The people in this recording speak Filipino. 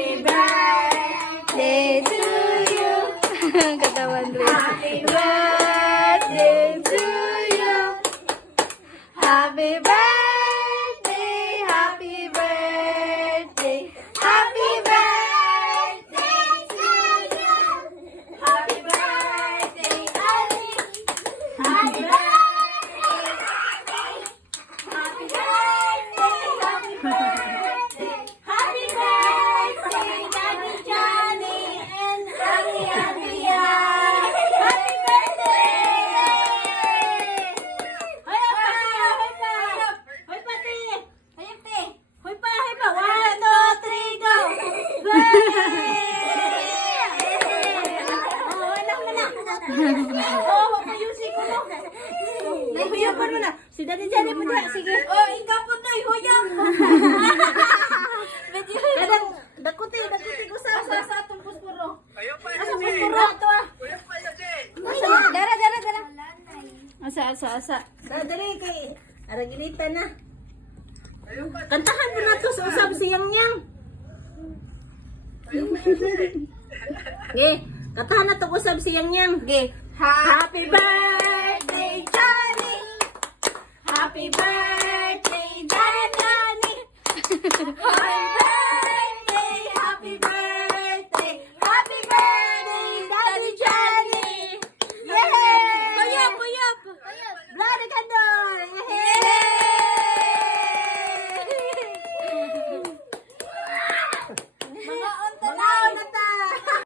Happy birthday to you. Katawan rin. Happy birthday to you. Happy birthday, happy birthday, happy birthday to you. Happy birthday, happy birthday, happy birthday, happy birthday, happy birthday, Daddy Johnny and Ate Adria. Happy birthday! Hoy pa! Hoy pa! Hoy pa, te! Hoy pa! Hoy pa! Hoy pa! 1, 2, 3, go! Wala mo na! Oh, mapayusin ko mo! Huyupan mo na! Si Daddy Johnny po na! Sige! Oh, ikaw po na! Huyang! Kadang, dakuti ko sa atong puspuro. Asa puspuro ito ah? Dara. Asa. Dali kay Araginita na. Kantahan mo na to sa usab siyang yang. Ge, kantahan na to usab siyang yang. Ge. Happy birthday, Johnny!